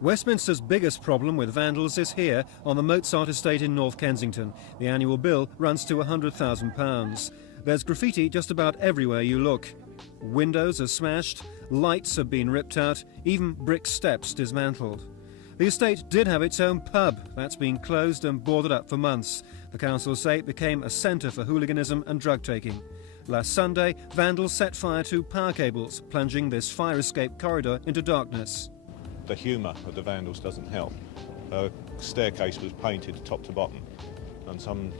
Westminster's biggest problem with vandals is here on the Mozart estate in North Kensington. The annual bill runs to £100,000. There's graffiti just about everywhere you look. Windows are smashed, lights have been ripped out, even brick steps dismantled. The estate did have its own pub. That's been closed and boarded up for months. The council say it became a centre for hooliganism and drug taking. Last Sunday, vandals set fire to power cables, plunging this fire escape corridor into darkness. The humour of the vandals doesn't help. A staircase was painted top to bottom, and some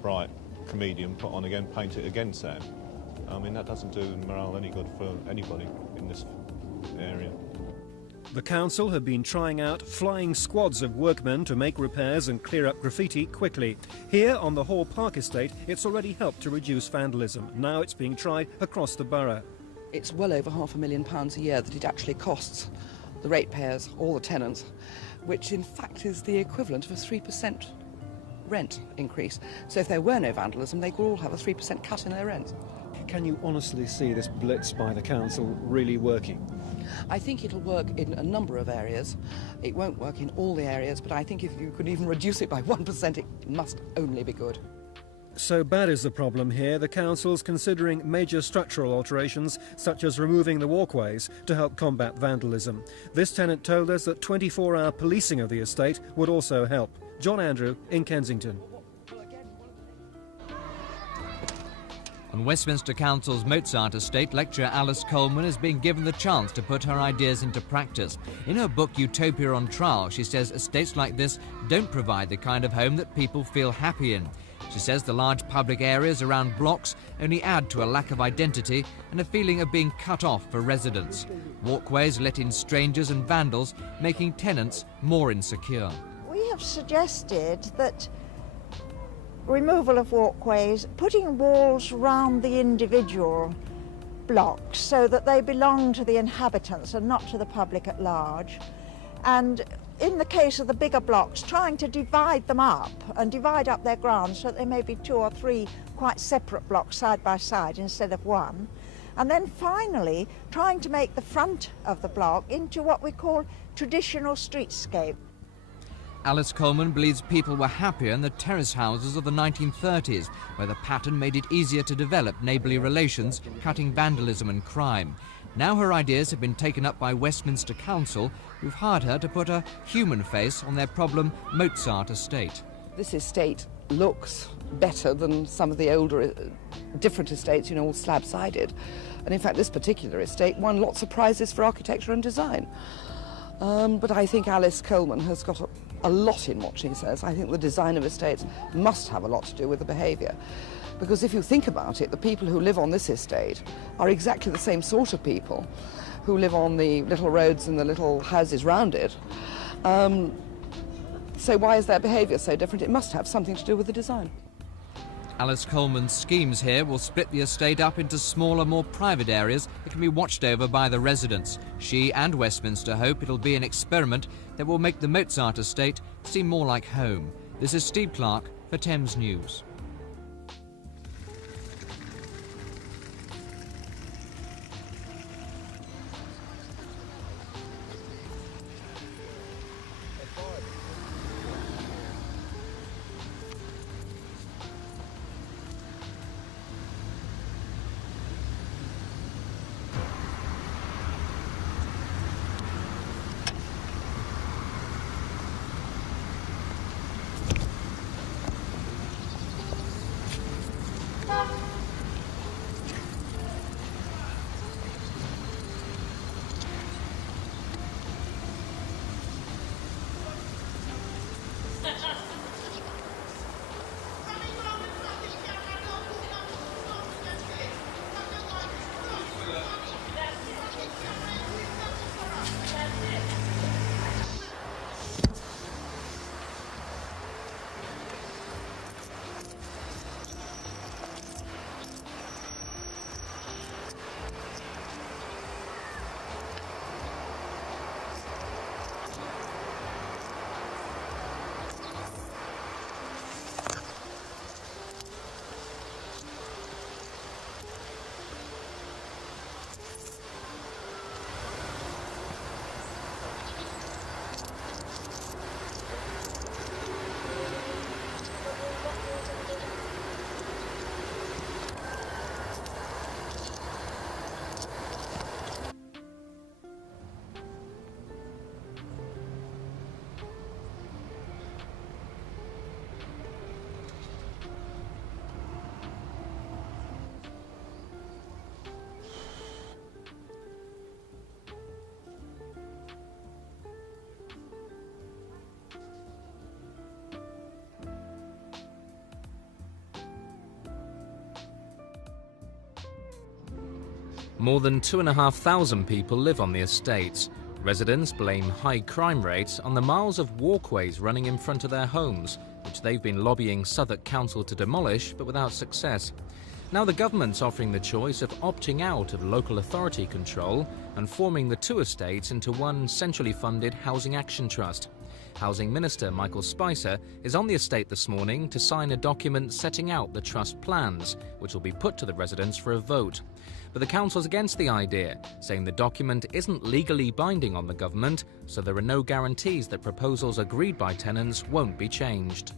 bright comedian put on again, paint it again sad. I mean, that doesn't do morale any good for anybody in this area. The council have been trying out flying squads of workmen to make repairs and clear up graffiti quickly. Here on the Hall Park estate, it's already helped to reduce vandalism. Now it's being tried across the borough. It's well over £500,000 a year that it actually costs the ratepayers, all the tenants, which in fact is the equivalent of a 3% rent increase. So if there were no vandalism, they could all have a 3% cut in their rent. Can you honestly see this blitz by the council really working? I think it'll work in a number of areas. It won't work in all the areas, but I think if you could even reduce it by 1%, it must only be good. So bad is the problem here, the council's considering major structural alterations, such as removing the walkways, to help combat vandalism. This tenant told us that 24-hour policing of the estate would also help. John Andrew in Kensington. On Westminster Council's Mozart estate, lecturer Alice Coleman is being given the chance to put her ideas into practice. In her book Utopia on Trial, she says estates like this don't provide the kind of home that people feel happy in. She says the large public areas around blocks only add to a lack of identity and a feeling of being cut off for residents. Walkways let in strangers and vandals, making tenants more insecure. We have suggested that removal of walkways, putting walls round the individual blocks so that they belong to the inhabitants and not to the public at large. And in the case of the bigger blocks, trying to divide them up and divide up their grounds so that there may be 2 or 3 quite separate blocks side by side instead of one. And then finally, trying to make the front of the block into what we call traditional streetscape. Alice Coleman believes people were happier in the terrace houses of the 1930s, where the pattern made it easier to develop neighbourly relations, cutting vandalism and crime. Now her ideas have been taken up by Westminster Council, who've hired her to put a human face on their problem Mozart estate. This estate looks better than some of the older, different estates, all slab-sided. And in fact, this particular estate won lots of prizes for architecture and design. But I think Alice Coleman has got a lot in what she says. I think the design of estates must have a lot to do with the behaviour. Because if you think about it, the people who live on this estate are exactly the same sort of people who live on the little roads and the little houses round it. So why is their behaviour so different? It must have something to do with the design. Alice Coleman's schemes here will split the estate up into smaller, more private areas that can be watched over by the residents. She and Westminster hope it'll be an experiment that will make the Mozart estate seem more like home. This is Steve Clark for Thames News. More than 2,500 people live on the estates. Residents blame high crime rates on the miles of walkways running in front of their homes, which they've been lobbying Southwark Council to demolish, but without success. Now the government's offering the choice of opting out of local authority control and forming the two estates into one centrally funded housing action trust. Housing Minister Michael Spicer is on the estate this morning to sign a document setting out the trust plans, which will be put to the residents for a vote. But the council's against the idea, saying the document isn't legally binding on the government, so there are no guarantees that proposals agreed by tenants won't be changed.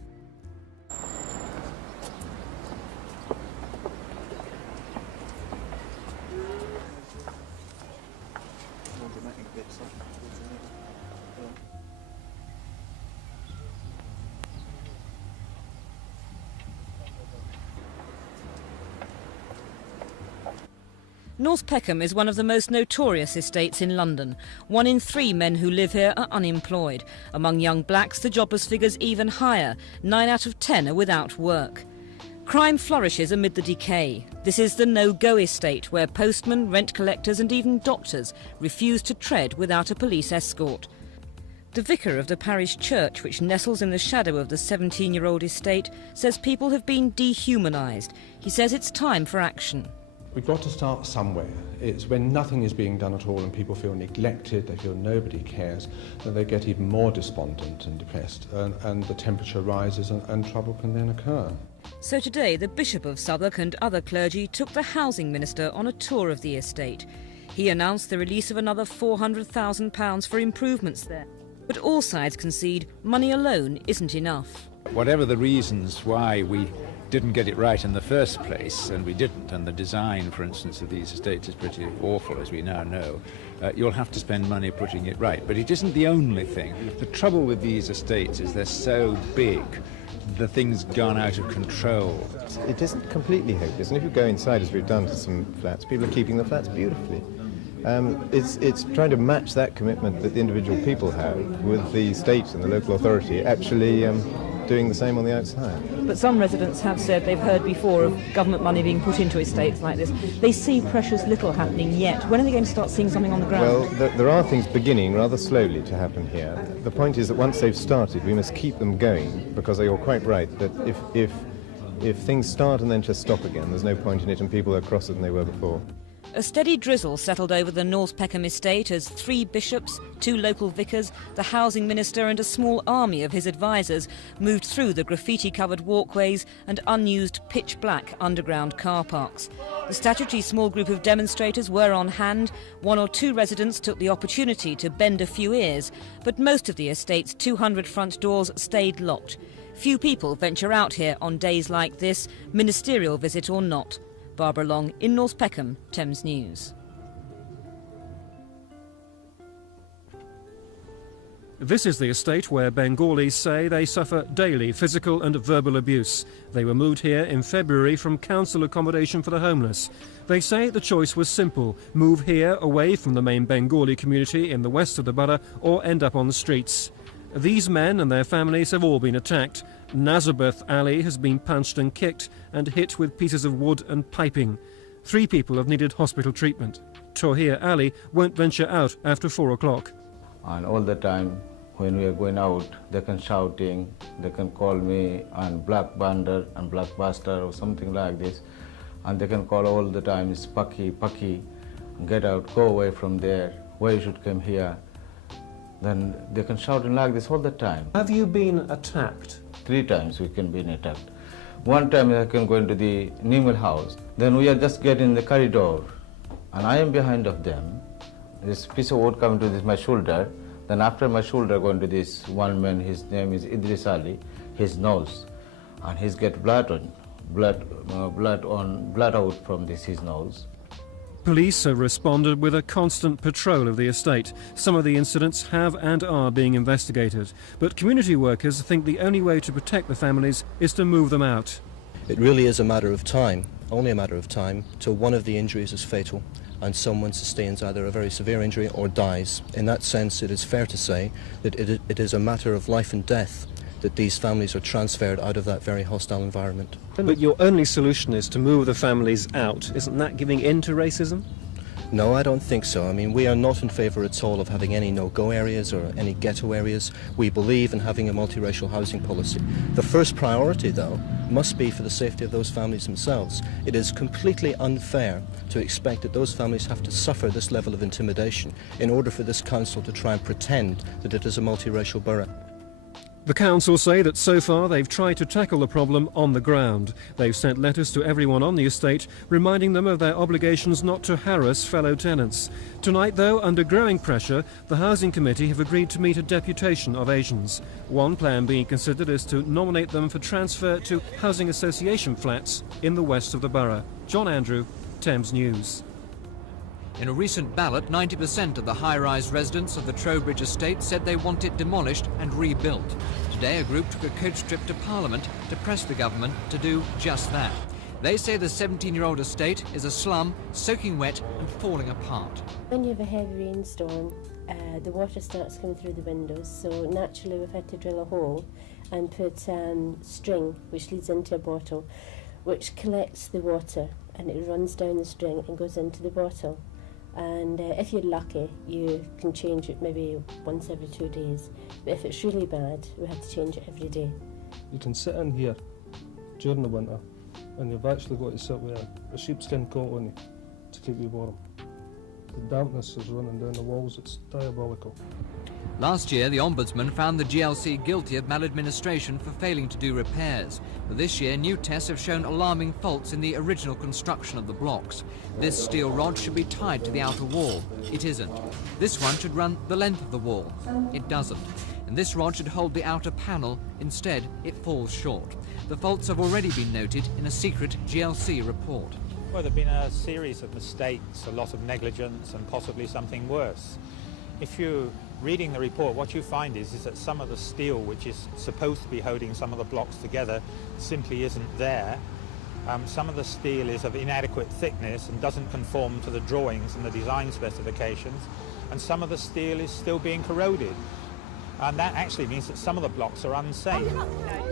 North Peckham is one of the most notorious estates in London. 1 in 3 men who live here are unemployed. Among young blacks, the jobless figure's even higher. 9 out of 10 are without work. Crime flourishes amid the decay. This is the no-go estate, where postmen, rent collectors and even doctors refuse to tread without a police escort. The vicar of the parish church, which nestles in the shadow of the 17-year-old estate, says people have been dehumanised. He says it's time for action. We've got to start somewhere. It's when nothing is being done at all and people feel neglected, they feel nobody cares, that they get even more despondent and depressed, and the temperature rises and trouble can then occur. So today, the Bishop of Southwark and other clergy took the Housing Minister on a tour of the estate. He announced the release of another £400,000 for improvements there. But all sides concede money alone isn't enough. Whatever the reasons why we didn't get it right in the first place, and we didn't, and the design, for instance, of these estates is pretty awful, as we now know, you'll have to spend money putting it right. But it isn't the only thing. The trouble with these estates is they're so big, the thing's gone out of control. It isn't completely hopeless, and if you go inside, as we've done to some flats, people are keeping the flats beautifully. It's trying to match that commitment that the individual people have with the state and the local authority actually doing the same on the outside. But some residents have said they've heard before of government money being put into estates like this. They see precious little happening yet. When are they going to start seeing something on the ground? Well, there are things beginning rather slowly to happen here. The point is that once they've started, we must keep them going, because you're quite right that if things start and then just stop again, there's no point in it and people are crosser than they were before. A steady drizzle settled over the North Peckham estate as 3 bishops, 2 local vicars, the housing minister and a small army of his advisers moved through the graffiti-covered walkways and unused pitch-black underground car parks. The statutory small group of demonstrators were on hand. 1 or 2 residents took the opportunity to bend a few ears, but most of the estate's 200 front doors stayed locked. Few people venture out here on days like this, ministerial visit or not. Barbara Long in North Peckham, Thames News. This is the estate where Bengalis say they suffer daily physical and verbal abuse. They were moved here in February from council accommodation for the homeless. They say the choice was simple: move here away from the main Bengali community in the west of the borough or end up on the streets. These men and their families have all been attacked. Nazareth Ali has been punched and kicked and hit with pieces of wood and piping. 3 people have needed hospital treatment. Tohir Ali won't venture out after 4 o'clock. And all the time when we are going out, they can shouting, they can call me and black bander and black bastard or something like this. And they can call all the time, it's Paki, Paki, get out, go away from there, why you should come here. Then they can shout like this all the time. Have you been attacked? 3 times we can be attacked. One time I can go into the Nimel house. Then we are just getting in the corridor, and I am behind of them. This piece of wood coming to my shoulder. Then after my shoulder going to this one man, his name is Idris Ali, his nose, and he's get blood out from his nose. Police have responded with a constant patrol of the estate. Some of the incidents have and are being investigated, but community workers think the only way to protect the families is to move them out. It really is a matter of time, only a matter of time, till one of the injuries is fatal and someone sustains either a very severe injury or dies. In that sense, it is fair to say that it is a matter of life and death that these families are transferred out of that very hostile environment. But your only solution is to move the families out. Isn't that giving in to racism? No, I don't think so. I mean, we are not in favour at all of having any no-go areas or any ghetto areas. We believe in having a multiracial housing policy. The first priority, though, must be for the safety of those families themselves. It is completely unfair to expect that those families have to suffer this level of intimidation in order for this council to try and pretend that it is a multiracial borough. The council say that so far they've tried to tackle the problem on the ground. They've sent letters to everyone on the estate reminding them of their obligations not to harass fellow tenants. Tonight, though, under growing pressure, the Housing Committee have agreed to meet a deputation of Asians. One plan being considered is to nominate them for transfer to housing association flats in the west of the borough. John Andrew, Thames News. In a recent ballot, 90% of the high-rise residents of the Trowbridge estate said they want it demolished and rebuilt. Today, a group took a coach trip to Parliament to press the government to do just that. They say the 17-year-old estate is a slum, soaking wet and falling apart. When you have a heavy rainstorm, the water starts coming through the windows, so naturally we've had to drill a hole and put string, which leads into a bottle, which collects the water, and it runs down the string and goes into the bottle. And if you're lucky, you can change it maybe once every 2 days. But if it's really bad, we have to change it every day. You can sit in here during the winter, and you've actually got to sit with a sheepskin coat on you to keep you warm. The dampness is running down the walls, it's diabolical. Last year, the Ombudsman found the GLC guilty of maladministration for failing to do repairs. But this year, new tests have shown alarming faults in the original construction of the blocks. This steel rod should be tied to the outer wall. It isn't. This one should run the length of the wall. It doesn't. And this rod should hold the outer panel. Instead, it falls short. The faults have already been noted in a secret GLC report. Well, there have been a series of mistakes, a lot of negligence and possibly something worse. If you're reading the report, what you find is that some of the steel which is supposed to be holding some of the blocks together simply isn't there. Some of the steel is of inadequate thickness and doesn't conform to the drawings and the design specifications, and some of the steel is still being corroded. And that actually means that some of the blocks are unsafe.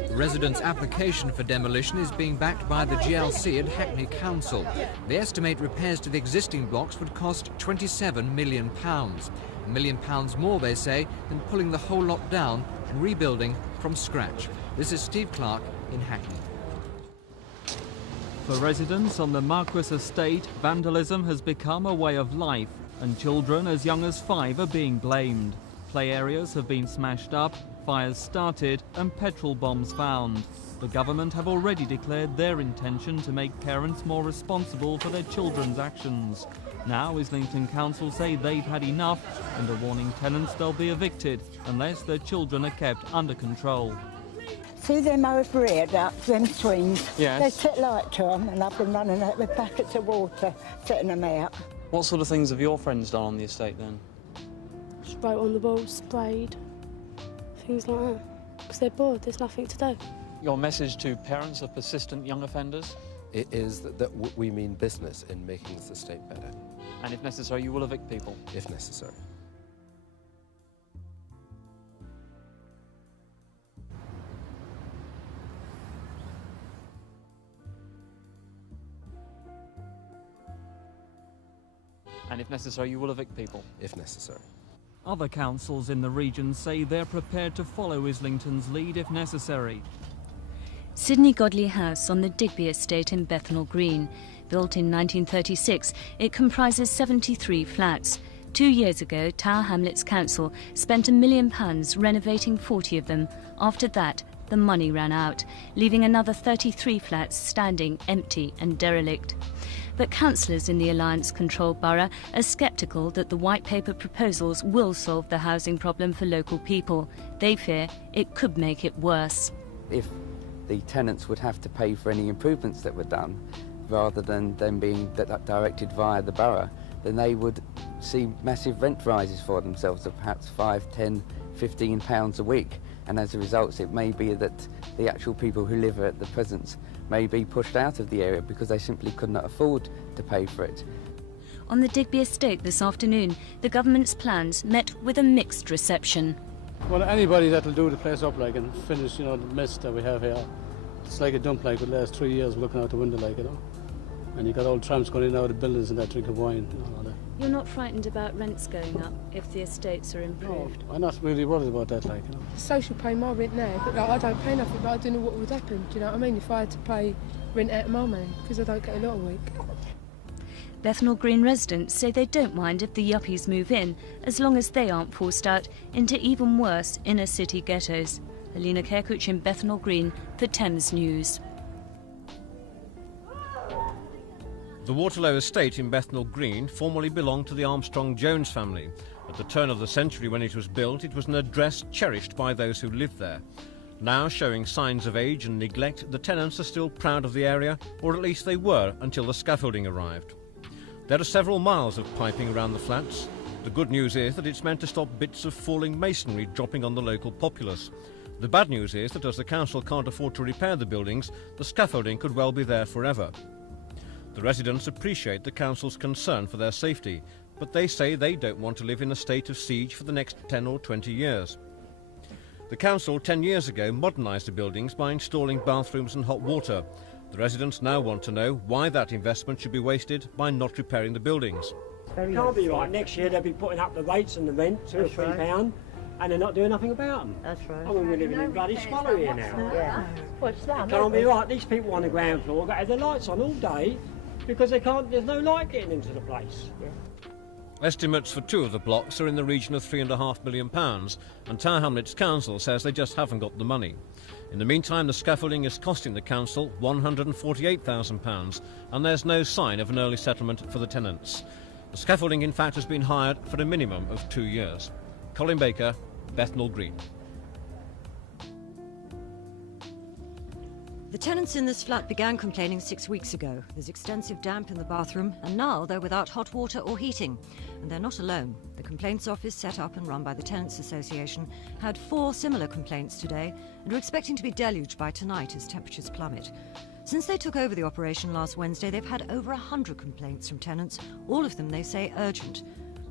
The residents' application for demolition is being backed by the GLC and Hackney Council. They estimate repairs to the existing blocks would cost £27 million. £1 million more, they say, than pulling the whole lot down and rebuilding from scratch. This is Steve Clark in Hackney. For residents on the Marquis estate, vandalism has become a way of life, and children as young as 5 are being blamed. Play areas have been smashed up, fires started and petrol bombs found. The government have already declared their intention to make parents more responsible for their children's actions. Now Islington Council say they've had enough and are warning tenants they'll be evicted unless their children are kept under control. See them over here, them swings? Yes. They sit light to them, and I've been running out with buckets of water, setting them out. What sort of things have your friends done on the estate then? Spray on the walls, sprayed, things like that. Because they're bored, there's nothing to do. Your message to parents of persistent young offenders? It is that we mean business in making this estate better. And if necessary, you will evict people? If necessary. And if necessary, you will evict people? If necessary. Other councils in the region say they're prepared to follow Islington's lead if necessary. Sidney Godley House on the Digby estate in Bethnal Green. Built in 1936, it comprises 73 flats. 2 years ago, Tower Hamlets Council spent £1 million renovating 40 of them. After that, the money ran out, leaving another 33 flats standing empty and derelict. But councillors in the Alliance-controlled borough are sceptical that the White Paper proposals will solve the housing problem for local people. They fear it could make it worse. If the tenants would have to pay for any improvements that were done, rather than them being directed via the borough, then they would see massive rent rises for themselves of perhaps £5, £10, £15 a week. And as a result, it may be that the actual people who live at the present may be pushed out of the area because they simply could not afford to pay for it. On the Digby estate this afternoon, the government's plans met with a mixed reception. Well, anybody that'll do the place up like and finish, the mess that we have here, it's like a dump like would last 3 years looking out the window like, And you've got old tramps going in and out of buildings and that, drinking wine and all that. You're not frightened about rents going up if the estates are improved? I'm not really worried about that, like, you know. Social pay my rent now, but like, I don't pay nothing, but I don't know what would happen, do you know what I mean, if I had to pay rent out of my money, because I don't get a lot a week. Bethnal Green residents say they don't mind if the yuppies move in, as long as they aren't forced out into even worse inner city ghettos. Alina Kerkuch in Bethnal Green for Thames News. The Waterlow estate in Bethnal Green formerly belonged to the Armstrong-Jones family. At the turn of the century when it was built, it was an address cherished by those who lived there. Now showing signs of age and neglect, the tenants are still proud of the area, or at least they were until the scaffolding arrived. There are several miles of piping around the flats. The good news is that it's meant to stop bits of falling masonry dropping on the local populace. The bad news is that as the council can't afford to repair the buildings, the scaffolding could well be there forever. The residents appreciate the council's concern for their safety, but they say they don't want to live in a state of siege for the next 10 or 20 years. The council 10 years ago modernised the buildings by installing bathrooms and hot water. The residents now want to know why that investment should be wasted by not repairing the buildings. It can't be right. Next year they'll be putting up the rates and the rent, £2 or £3, and they're not doing nothing about them. That's right. I mean, we're living in bloody squalor here now. Yeah. What's that? It can't be right. These people on the ground floor got to have their lights on all day because they can't. There's no light getting into the place. Yeah. Estimates for 2 of the blocks are in the region of £3.5 million, and Tower Hamlets Council says they just haven't got the money. In the meantime, the scaffolding is costing the council £148,000, and there's no sign of an early settlement for the tenants. The scaffolding, in fact, has been hired for a minimum of 2 years. Colin Baker, Bethnal Green. The tenants in this flat began complaining 6 weeks ago. There's extensive damp in the bathroom, and now they're without hot water or heating. And they're not alone. The complaints office, set up and run by the Tenants Association, had 4 similar complaints today and are expecting to be deluged by tonight as temperatures plummet. Since they took over the operation last Wednesday, they've had over 100 complaints from tenants, all of them, they say, urgent.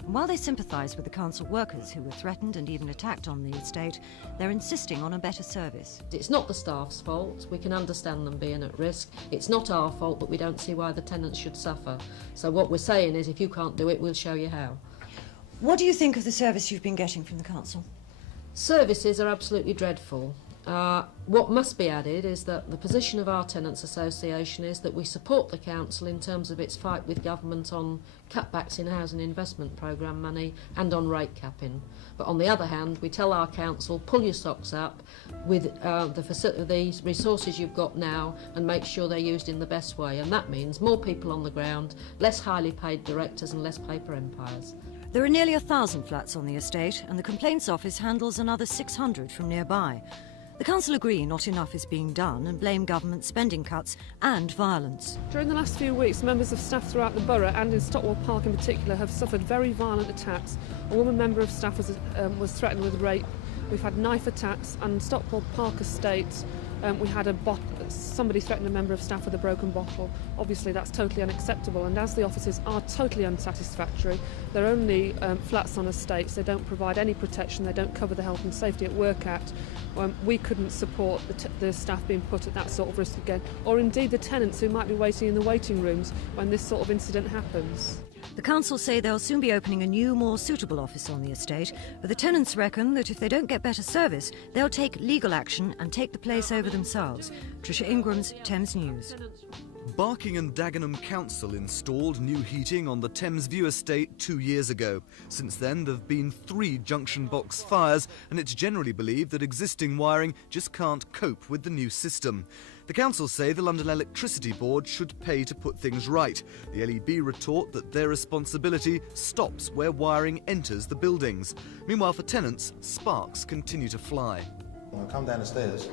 And while they sympathise with the council workers who were threatened and even attacked on the estate, they're insisting on a better service. It's not the staff's fault. We can understand them being at risk. It's not our fault, but we don't see why the tenants should suffer. So what we're saying is if you can't do it, we'll show you how. What do you think of the service you've been getting from the council? Services are absolutely dreadful. What must be added is that the position of our Tenants Association is that we support the council in terms of its fight with government on cutbacks in housing investment programme money and on rate capping. But on the other hand, we tell our council, pull your socks up with the resources you've got now and make sure they're used in the best way. And that means more people on the ground, less highly paid directors and less paper empires. There are nearly 1,000 flats on the estate, and the Complaints Office handles another 600 from nearby. The council agree not enough is being done and blame government spending cuts and violence. During the last few weeks, members of staff throughout the borough and in Stockwell Park in particular have suffered very violent attacks. A woman member of staff was threatened with rape. We've had knife attacks, and Stockwell Park estate, we had somebody threatened a member of staff with a broken bottle. Obviously that's totally unacceptable, and as the offices are totally unsatisfactory, they're only flats on estates, they don't provide any protection, they don't cover the Health and Safety at Work Act. We couldn't support the staff being put at that sort of risk again, or indeed the tenants who might be waiting in the waiting rooms when this sort of incident happens. The council say they'll soon be opening a new, more suitable office on the estate, but the tenants reckon that if they don't get better service, they'll take legal action and take the place over themselves. Tricia Ingram's Thames News. Barking and Dagenham Council installed new heating on the Thames View estate 2 years ago. Since then, there have been 3 junction box fires, and it's generally believed that existing wiring just can't cope with the new system. The council say the London Electricity Board should pay to put things right. The LEB retort that their responsibility stops where wiring enters the buildings. Meanwhile, for tenants, sparks continue to fly. I come down the stairs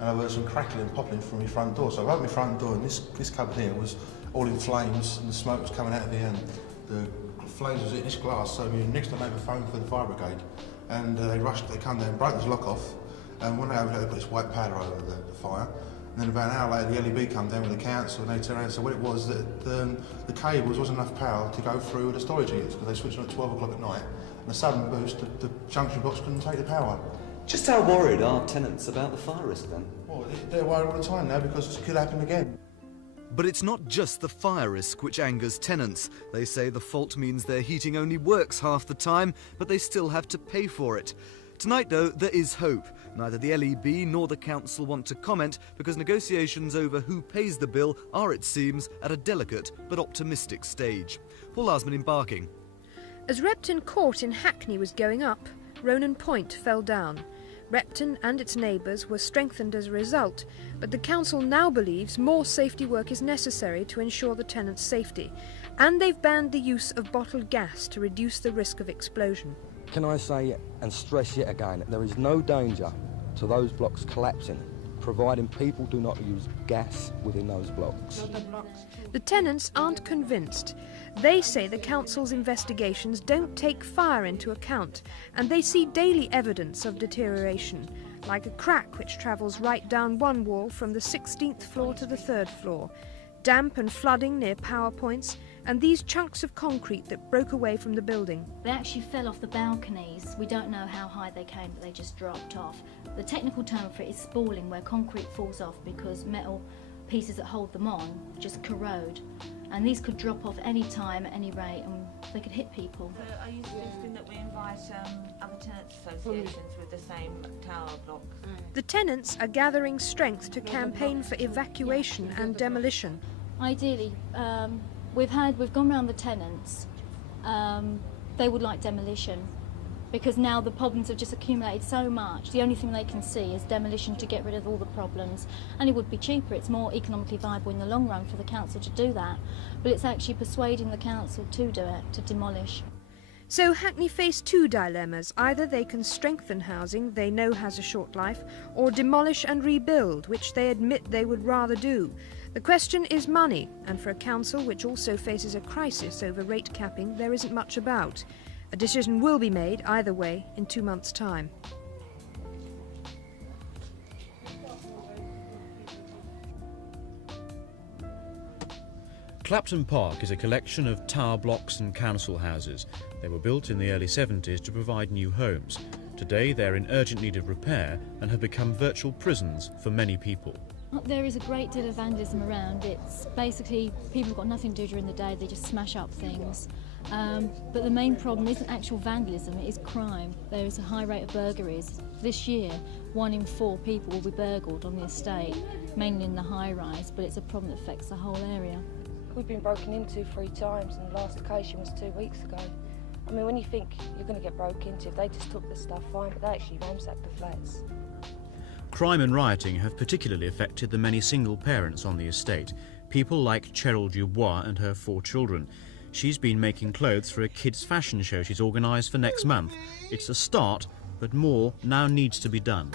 and I heard some crackling and popping from my front door. So I opened my front door, and this cupboard here was all in flames, and the smoke was coming out of the end. The flames was hitting this glass, so my next door neighbour phoned for the fire brigade, and they come down, broke this lock off, and when they opened it, they put this white powder over the fire. And then about an hour later, the LEB come down with the council, and they turned around and said what it was, that the cables wasn't enough power to go through the storage units, because they switched on at 12 o'clock at night, and a sudden boost, the junction box couldn't take the power. Just how worried are tenants about the fire risk then? Well, they're worried all the time now because it could happen again. But it's not just the fire risk which angers tenants. They say the fault means their heating only works half the time, but they still have to pay for it. Tonight, though, there is hope. Neither the LEB nor the council want to comment because negotiations over who pays the bill are, it seems, at a delicate but optimistic stage. Paul Asman in Barking. As Repton Court in Hackney was going up, Ronan Point fell down. Repton and its neighbours were strengthened as a result, but the council now believes more safety work is necessary to ensure the tenants' safety, and they've banned the use of bottled gas to reduce the risk of explosion. Can I say and stress yet again, there is no danger to those blocks collapsing, providing people do not use gas within those blocks. The tenants aren't convinced. They say the council's investigations don't take fire into account, and they see daily evidence of deterioration, like a crack which travels right down one wall from the 16th floor to the 3rd floor, damp and flooding near power points, and these chunks of concrete that broke away from the building. They actually fell off the balconies. We don't know how high they came, but they just dropped off. The technical term for it is spalling, where concrete falls off because metal pieces that hold them on just corrode. And these could drop off any time, at any rate, and they could hit people. So are you suggesting that we invite other tenants associations with the same tower blocks? The tenants are gathering strength to campaign for evacuation and demolition. Ideally, we've gone round the tenants. They would like demolition because now the problems have just accumulated so much. The only thing they can see is demolition to get rid of all the problems, and it would be cheaper. It's more economically viable in the long run for the council to do that, but it's actually persuading the council to do it, to demolish. So Hackney face two dilemmas. Either they can strengthen housing they know has a short life, or demolish and rebuild, which they admit they would rather do. The question is money, and for a council which also faces a crisis over rate capping, there isn't much about. A decision will be made either way in 2 months' time. Clapton Park is a collection of tower blocks and council houses. They were built in the early 70s to provide new homes. Today they're in urgent need of repair and have become virtual prisons for many people. There is a great deal of vandalism around. It's basically people have got nothing to do during the day, they just smash up things. But the main problem isn't actual vandalism, it is crime. There is a high rate of burglaries. This year, 1 in 4 people will be burgled on the estate, mainly in the high rise, but it's a problem that affects the whole area. We've been broken into 3 times, and the last occasion was 2 weeks ago. I mean, when you think you're going to get broke into, if they just took the stuff, fine, but they actually ransacked the flats. Crime and rioting have particularly affected the many single parents on the estate. People like Cheryl Dubois and her 4 children. She's been making clothes for a kids' fashion show she's organised for next month. It's a start, but more now needs to be done.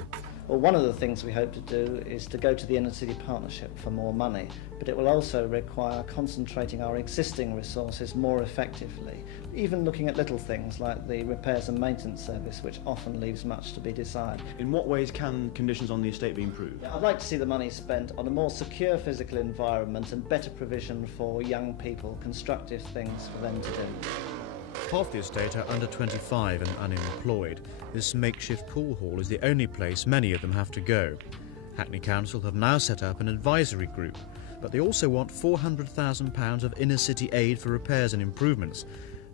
Well, one of the things we hope to do is to go to the Inner City Partnership for more money, but it will also require concentrating our existing resources more effectively, even looking at little things like the repairs and maintenance service, which often leaves much to be desired. In what ways can conditions on the estate be improved? I'd like to see the money spent on a more secure physical environment and better provision for young people, constructive things for them to do. Half the estate are under 25 and unemployed. This makeshift pool hall is the only place many of them have to go. Hackney Council have now set up an advisory group, but they also want £400,000 of inner city aid for repairs and improvements.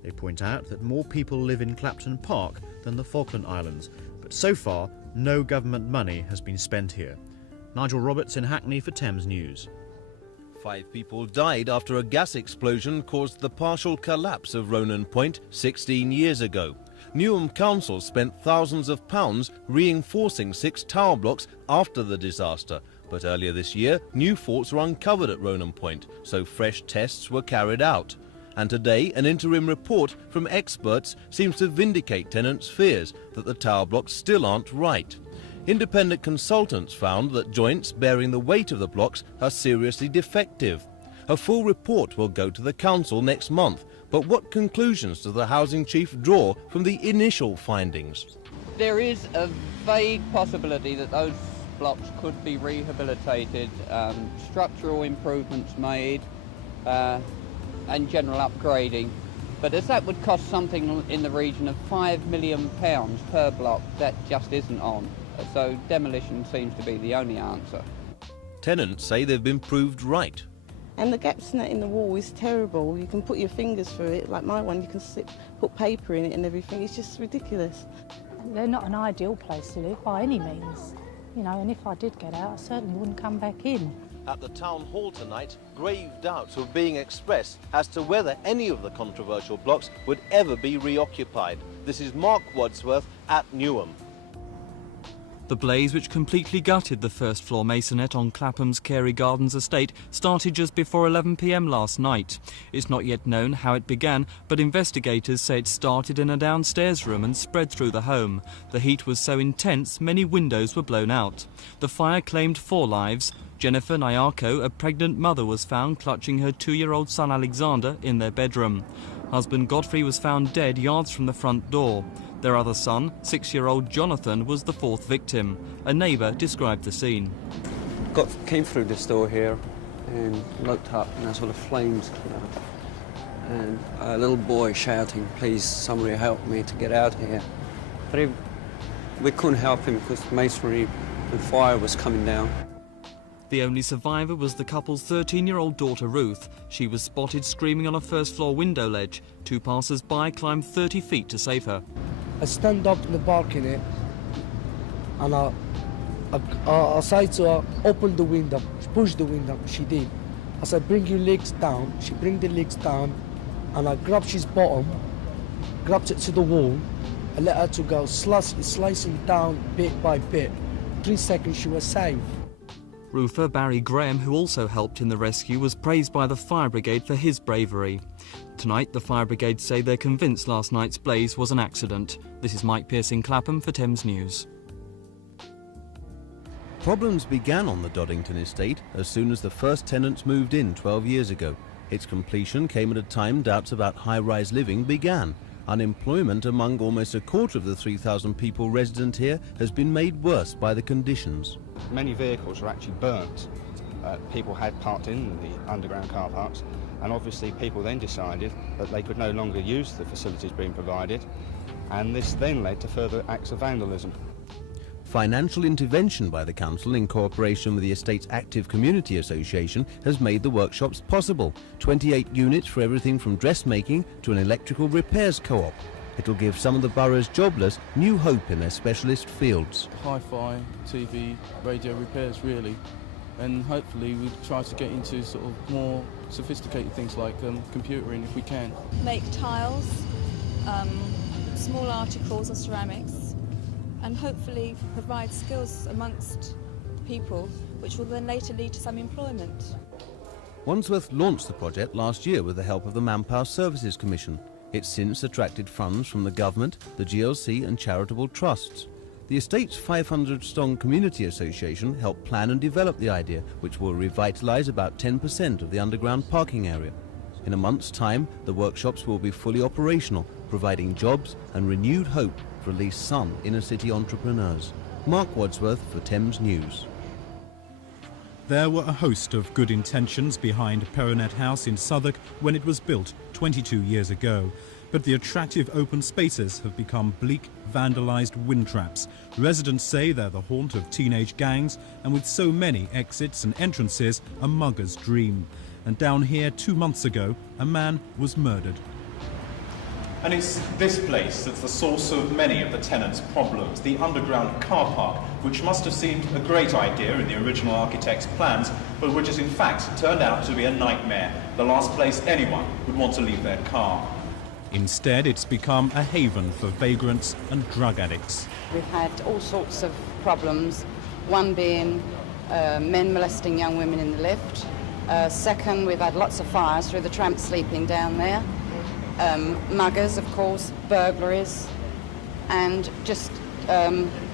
They point out that more people live in Clapton Park than the Falkland Islands, but so far no government money has been spent here. Nigel Roberts in Hackney for Thames News. 5 people died after a gas explosion caused the partial collapse of Ronan Point 16 years ago. Newham Council spent thousands of pounds reinforcing 6 tower blocks after the disaster, but earlier this year new faults were uncovered at Ronan Point, so fresh tests were carried out. And today an interim report from experts seems to vindicate tenants' fears that the tower blocks still aren't right. Independent consultants found that joints bearing the weight of the blocks are seriously defective. A full report will go to the council next month, but what conclusions does the housing chief draw from the initial findings? There is a vague possibility that those blocks could be rehabilitated, structural improvements made, and general upgrading. But as that would cost something in the region of £5 million per block, that just isn't on. So demolition seems to be the only answer. Tenants say they've been proved right. And the gaps in the wall is terrible. You can put your fingers through it, like my one, you can put paper in it and everything. It's just ridiculous. They're not an ideal place to live by any means, you know, and if I did get out, I certainly wouldn't come back in. At the town hall tonight, grave doubts were being expressed as to whether any of the controversial blocks would ever be reoccupied. This is Mark Wadsworth at Newham. The blaze, which completely gutted the first-floor masonette on Clapham's Carey Gardens estate, started just before 11 p.m. last night. It's not yet known how it began, but investigators say it started in a downstairs room and spread through the home. The heat was so intense, many windows were blown out. The fire claimed 4 lives. Jennifer Nyarko, a pregnant mother, was found clutching her 2-year-old son Alexander in their bedroom. Husband Godfrey was found dead yards from the front door. Their other son, 6-year-old Jonathan, was the 4th victim. A neighbour described the scene. Came through this door here and looked up, and there's all the flames coming up. And a little boy shouting, "Please, somebody help me to get out here." But we couldn't help him because masonry and fire was coming down. The only survivor was the couple's 13-year-old daughter Ruth. She was spotted screaming on a first-floor window ledge. 2 passers-by climbed 30 feet to save her. I stand up in the balcony and I say to her, open the window, push the window. She did. I said, bring your legs down. She bring the legs down and I grabbed his bottom, grabbed it to the wall and let her to go slicing down bit by bit. 3 seconds she was saved. Roofer Barry Graham, who also helped in the rescue, was praised by the fire brigade for his bravery. Tonight, the fire brigade say they're convinced last night's blaze was an accident. This is Mike Pearce in Clapham for Thames News. Problems began on the Doddington estate as soon as the first tenants moved in 12 years ago. Its completion came at a time doubts about high-rise living began. Unemployment among almost a quarter of the 3,000 people resident here has been made worse by the conditions. Many vehicles were actually burnt. People had parked in the underground car parks, and obviously people then decided that they could no longer use the facilities being provided, and this then led to further acts of vandalism. Financial intervention by the council in cooperation with the estate's Active Community Association has made the workshops possible. 28 units for everything from dressmaking to an electrical repairs co-op. It'll give some of the borough's jobless new hope in their specialist fields. Hi-fi, TV, radio repairs really, and hopefully we try to get into sort of more sophisticated things like computering if we can. Make tiles, small articles or ceramics, and hopefully provide skills amongst people which will then later lead to some employment. Wandsworth launched the project last year with the help of the Manpower Services Commission. It's since attracted funds from the government, the GLC and charitable trusts. The estate's 500-strong community association helped plan and develop the idea, which will revitalise about 10% of the underground parking area. In a month's time, the workshops will be fully operational, providing jobs and renewed hope for at least some inner-city entrepreneurs. Mark Wadsworth for Thames News. There were a host of good intentions behind Peronet House in Southwark when it was built 22 years ago. But the attractive open spaces have become bleak, vandalised wind traps. Residents say they're the haunt of teenage gangs, and with so many exits and entrances, a mugger's dream. And down here 2 months ago, a man was murdered. And it's this place that's the source of many of the tenants' problems, the underground car park, which must have seemed a great idea in the original architect's plans, but which has in fact turned out to be a nightmare, the last place anyone would want to leave their car. Instead, it's become a haven for vagrants and drug addicts. We've had all sorts of problems, one being men molesting young women in the lift. Second, we've had lots of fires through the tramps sleeping down there. Muggers, of course, burglaries, and just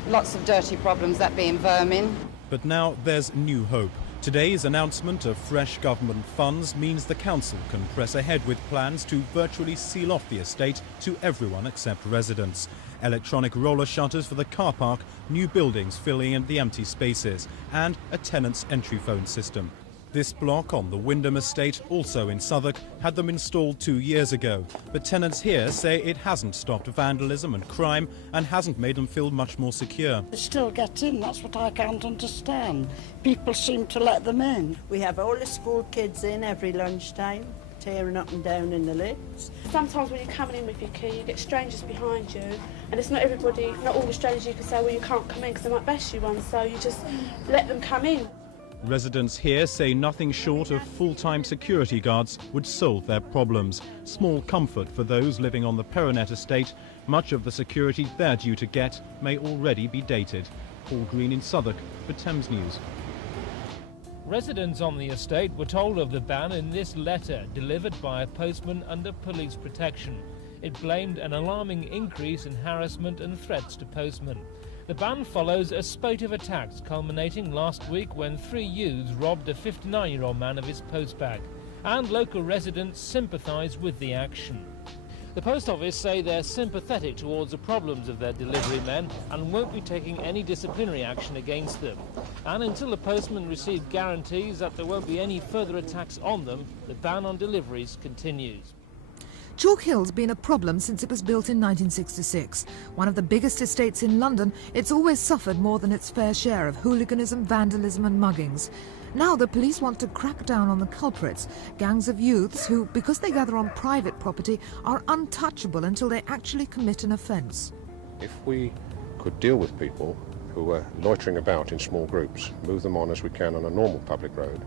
lots of dirty problems, that being vermin. But now there's new hope. Today's announcement of fresh government funds means the council can press ahead with plans to virtually seal off the estate to everyone except residents. Electronic roller shutters for the car park, new buildings filling in the empty spaces, and a tenant's entry phone system. This block on the Wyndham estate, also in Southwark, had them installed 2 years ago. But tenants here say it hasn't stopped vandalism and crime and hasn't made them feel much more secure. They still get in, that's what I can't understand. People seem to let them in. We have all the school kids in every lunchtime, tearing up and down in the lifts. Sometimes when you're coming in with your key, you get strangers behind you, and it's not everybody, not all the strangers you can say, well, you can't come in because they might bash you one, so you just let them come in. Residents here say nothing short of full-time security guards would solve their problems. Small comfort for those living on the Peronet estate. Much of the security they're due to get may already be dated. Paul Green in Southwark for Thames News. Residents on the estate were told of the ban in this letter delivered by a postman under police protection. It blamed an alarming increase in harassment and threats to postmen. The ban follows a spate of attacks culminating last week when 3 youths robbed a 59-year-old man of his postbag, and local residents sympathise with the action. The Post Office say they're sympathetic towards the problems of their delivery men and won't be taking any disciplinary action against them. And until the postmen receive guarantees that there won't be any further attacks on them, the ban on deliveries continues. Chalk Hill's been a problem since it was built in 1966. One of the biggest estates in London, it's always suffered more than its fair share of hooliganism, vandalism and muggings. Now the police want to crack down on the culprits, gangs of youths who, because they gather on private property, are untouchable until they actually commit an offence. If we could deal with people who are loitering about in small groups, move them on as we can on a normal public road,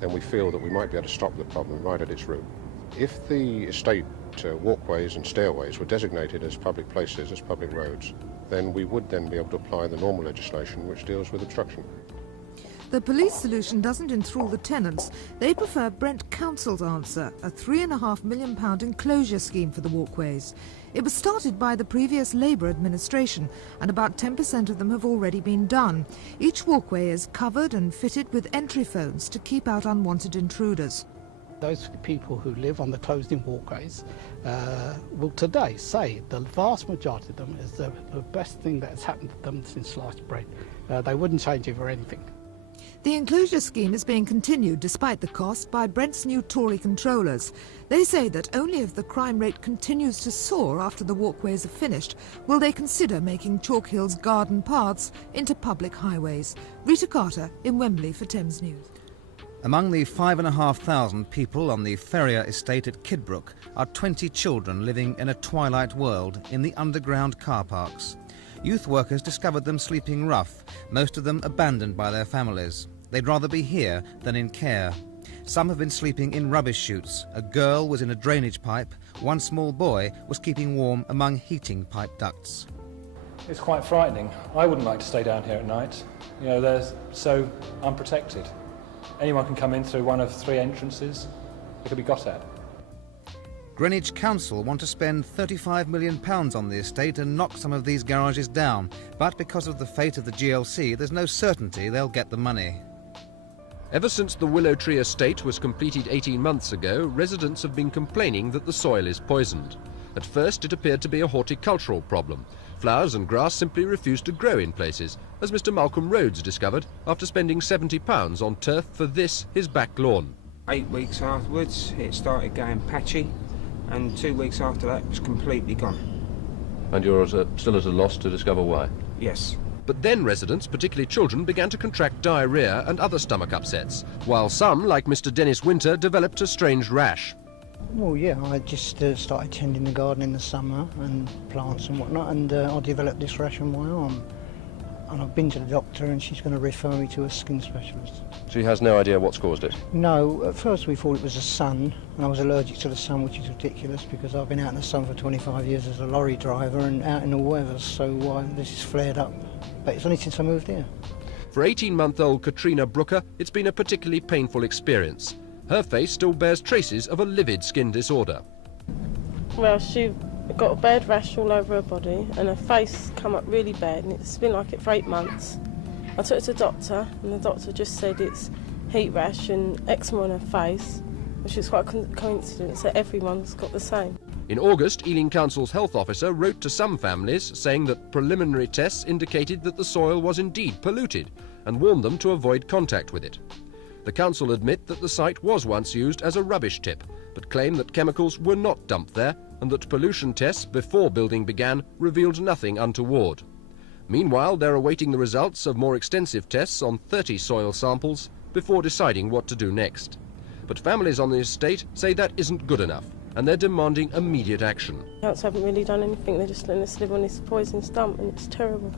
then we feel that we might be able to stop the problem right at its root. If the estate walkways and stairways were designated as public places, as public roads, then we would then be able to apply the normal legislation which deals with obstruction. The police solution doesn't enthrall the tenants. They prefer Brent Council's answer, a £3.5 million enclosure scheme for the walkways. It was started by the previous Labour administration, and about 10% of them have already been done. Each walkway is covered and fitted with entry phones to keep out unwanted intruders. Those people who live on the closed-in walkways will today say the vast majority of them is the best thing that has happened to them since sliced bread. They wouldn't change it for anything. The enclosure scheme is being continued despite the cost by Brent's new Tory controllers. They say that only if the crime rate continues to soar after the walkways are finished will they consider making Chalk Hill's garden paths into public highways. Rita Carter in Wembley for Thames News. Among the 5,500 people on the Ferrier estate at Kidbrooke are 20 children living in a twilight world in the underground car parks. Youth workers discovered them sleeping rough, most of them abandoned by their families. They'd rather be here than in care. Some have been sleeping in rubbish chutes. A girl was in a drainage pipe. One small boy was keeping warm among heating pipe ducts. It's quite frightening. I wouldn't like to stay down here at night. You know, they're so unprotected. Anyone can come in through one of 3 entrances. It could be got at. Greenwich Council want to spend £35 million on the estate and knock some of these garages down, but because of the fate of the GLC, there's no certainty they'll get the money. Ever since the Willow Tree estate was completed 18 months ago, residents have been complaining that the soil is poisoned. At first, it appeared to be a horticultural problem. Flowers and grass simply refused to grow in places, as Mr. Malcolm Rhodes discovered after spending £70 on turf for this, his back lawn. 8 weeks afterwards, it started going patchy, and 2 weeks after that, it was completely gone. And you're still at a loss to discover why? Yes. But then residents, particularly children, began to contract diarrhoea and other stomach upsets, while some, like Mr. Dennis Winter, developed a strange rash. Well, yeah, I just started tending the garden in the summer and plants and whatnot, and I developed this rash on my arm. And I've been to the doctor and she's going to refer me to a skin specialist. She has no idea what's caused it? No, at first we thought it was the sun, and I was allergic to the sun, which is ridiculous because I've been out in the sun for 25 years as a lorry driver and out in all weather, so this is flared up. But it's only since I moved here. For 18-month-old Katrina Brooker, it's been a particularly painful experience. Her face still bears traces of a livid skin disorder. Well, she got a bad rash all over her body and her face come up really bad, and it's been like it for 8 months. I took her to the doctor and the doctor just said it's heat rash and eczema on her face, which is quite a coincidence that everyone's got the same. In August, Ealing Council's health officer wrote to some families saying that preliminary tests indicated that the soil was indeed polluted and warned them to avoid contact with it. The council admit that the site was once used as a rubbish tip, but claim that chemicals were not dumped there and that pollution tests before building began revealed nothing untoward. Meanwhile, they're awaiting the results of more extensive tests on 30 soil samples before deciding what to do next. But families on the estate say that isn't good enough, and they're demanding immediate action. Council haven't really done anything, they're just letting us live on this poisonous dump, and it's terrible.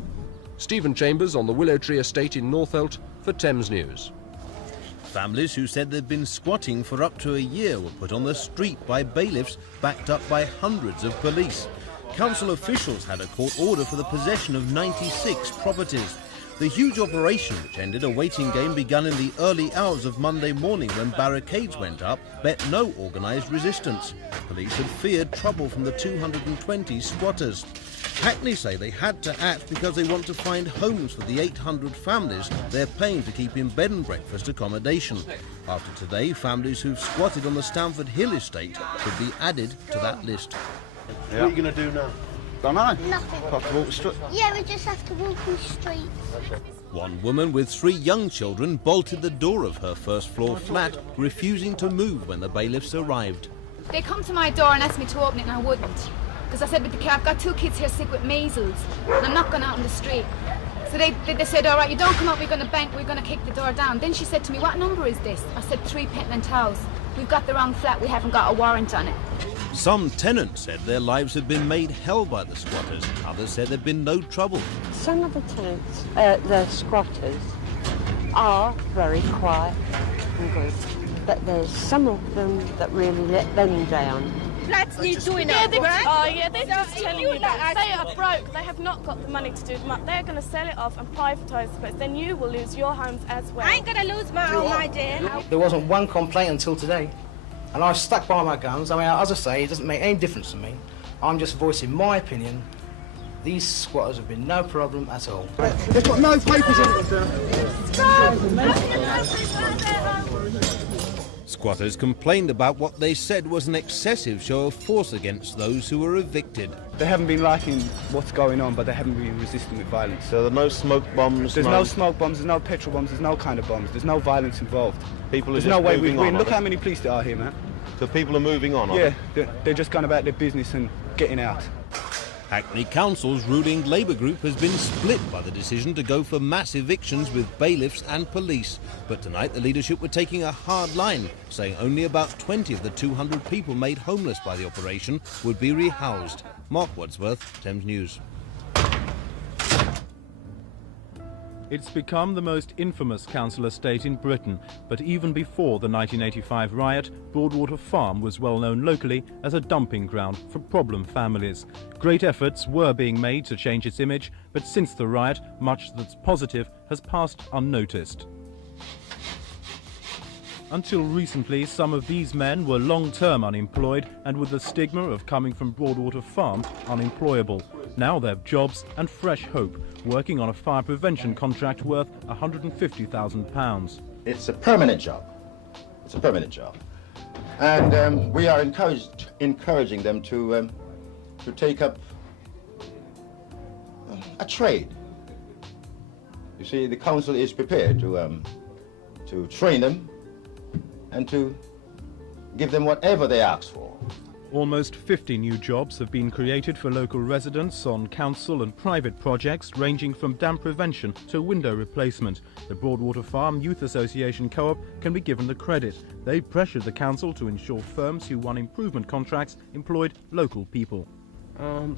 Stephen Chambers on the Willow Tree estate in Northolt for Thames News. Families who said they'd been squatting for up to a year were put on the street by bailiffs backed up by hundreds of police. Council officials had a court order for the possession of 96 properties. The huge operation, which ended a waiting game, began in the early hours of Monday morning when barricades went up, bet no organised resistance. Police had feared trouble from the 220 squatters. Hackney say they had to act because they want to find homes for the 800 families they're paying to keep in bed and breakfast accommodation. After today, families who've squatted on the Stamford Hill estate could be added to that list. What are you going to do now? Don't know. Nothing. Have to walk the street? Yeah, we just have to walk the streets. One woman with 3 young children bolted the door of her first-floor flat, refusing to move when the bailiffs arrived. They come to my door and asked me to open it and I wouldn't. Because I said with the car, I've got 2 kids here sick with measles and I'm not going out on the street. So they said, all right, you don't come out, we're going to bank, we're going to kick the door down. Then she said to me, what number is this? I said 3 Pentland House. We've got the wrong flat, we haven't got a warrant on it. Some tenants said their lives had been made hell by the squatters. Others said there'd been no trouble. Some of the tenants, the squatters, are very quiet and good. But there's some of them that really let them down. Flats need doing up, right? Oh yeah, they're just telling you that they are broke. They have not got the money to do them up. They're going to sell it off and privatise the place. Then you will lose your homes as well. I ain't going to lose my own, my dear. There wasn't one complaint until today. And I stuck by my guns. I mean, as I say, it doesn't make any difference to me. I'm just voicing my opinion. These squatters have been no problem at all. They've got no papers in it, Squatters complained about what they said was an excessive show of force against those who were evicted. They haven't been liking what's going on, but they haven't been resisting with violence. So there are no smoke bombs? There's no smoke bombs, there's no petrol bombs, there's no kind of bombs, there's no violence involved. People are there's just no way moving we win. on, Look how many police there are here, man. So people are moving on, Yeah, they're just going about their business and getting out. Hackney Council's ruling Labour group has been split by the decision to go for mass evictions with bailiffs and police. But tonight the leadership were taking a hard line, saying only about 20 of the 200 people made homeless by the operation would be rehoused. Mark Wadsworth, Thames News. It's become the most infamous council estate in Britain, but even before the 1985 riot, Broadwater Farm was well known locally as a dumping ground for problem families. Great efforts were being made to change its image, but since the riot, much that's positive has passed unnoticed. Until recently, some of these men were long-term unemployed and with the stigma of coming from Broadwater Farm unemployable. Now they have jobs and fresh hope, working on a fire prevention contract worth £150,000. It's a permanent job. It's a permanent job. And we are encouraging them to take up a trade. You see, the council is prepared to train them and to give them whatever they ask for. Almost 50 new jobs have been created for local residents on council and private projects ranging from damp prevention to window replacement. The Broadwater Farm Youth Association Co-op can be given the credit. They pressured the council to ensure firms who won improvement contracts employed local people.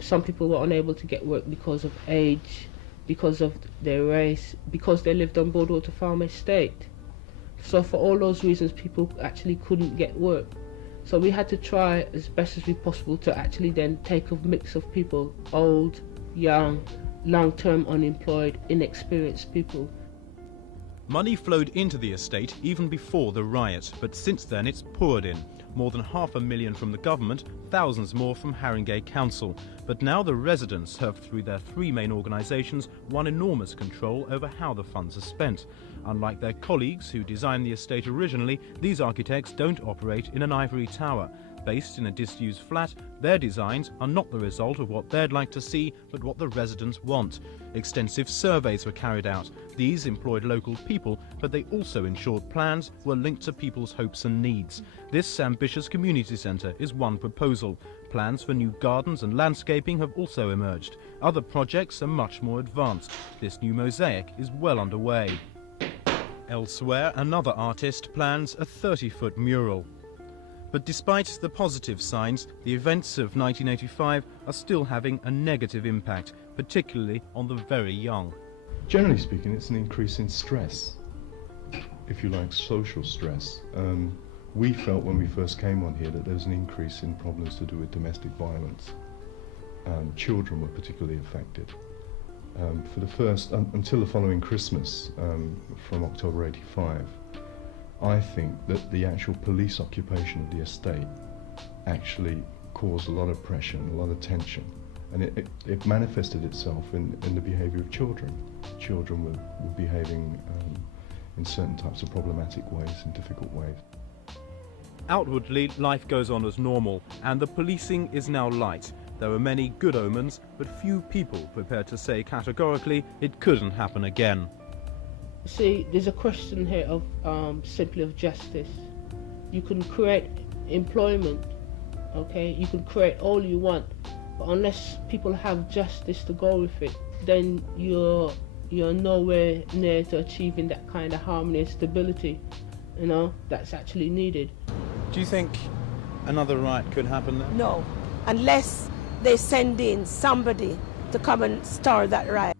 Some people were unable to get work because of age, because of their race, because they lived on Broadwater Farm estate. So for all those reasons, people actually couldn't get work. So we had to try as best as we possible to actually then take a mix of people, old, young, long-term unemployed, inexperienced people. Money flowed into the estate even before the riot, but since then it's poured in. More than £500,000 from the government, thousands more from Haringey Council. But now the residents have, through their 3 main organisations, won enormous control over how the funds are spent. Unlike their colleagues who designed the estate originally, these architects don't operate in an ivory tower. Based in a disused flat, their designs are not the result of what they'd like to see, but what the residents want. Extensive surveys were carried out. These employed local people, but they also ensured plans were linked to people's hopes and needs. This ambitious community centre is one proposal. Plans for new gardens and landscaping have also emerged. Other projects are much more advanced. This new mosaic is well underway. Elsewhere, another artist plans a 30-foot mural. But despite the positive signs, the events of 1985 are still having a negative impact, particularly on the very young. Generally speaking, it's an increase in stress, if you like, social stress. We felt when we first came on here that there was an increase in problems to do with domestic violence. Children were particularly affected. For the first, until the following Christmas, from October '85, I think that the actual police occupation of the estate actually caused a lot of pressure and a lot of tension, and it manifested itself in the behaviour of children. Children were behaving in certain types of problematic ways, in difficult ways. Outwardly, life goes on as normal, and the policing is now light. There are many good omens, but few people prepared to say categorically it couldn't happen again. See, there's a question here of simply of justice. You can create employment, okay? You can create all you want, but unless people have justice to go with it, then you're nowhere near to achieving that kind of harmony and stability, you know, that's actually needed. Do you think another riot could happen then? No, unless they send in somebody to come and start that riot.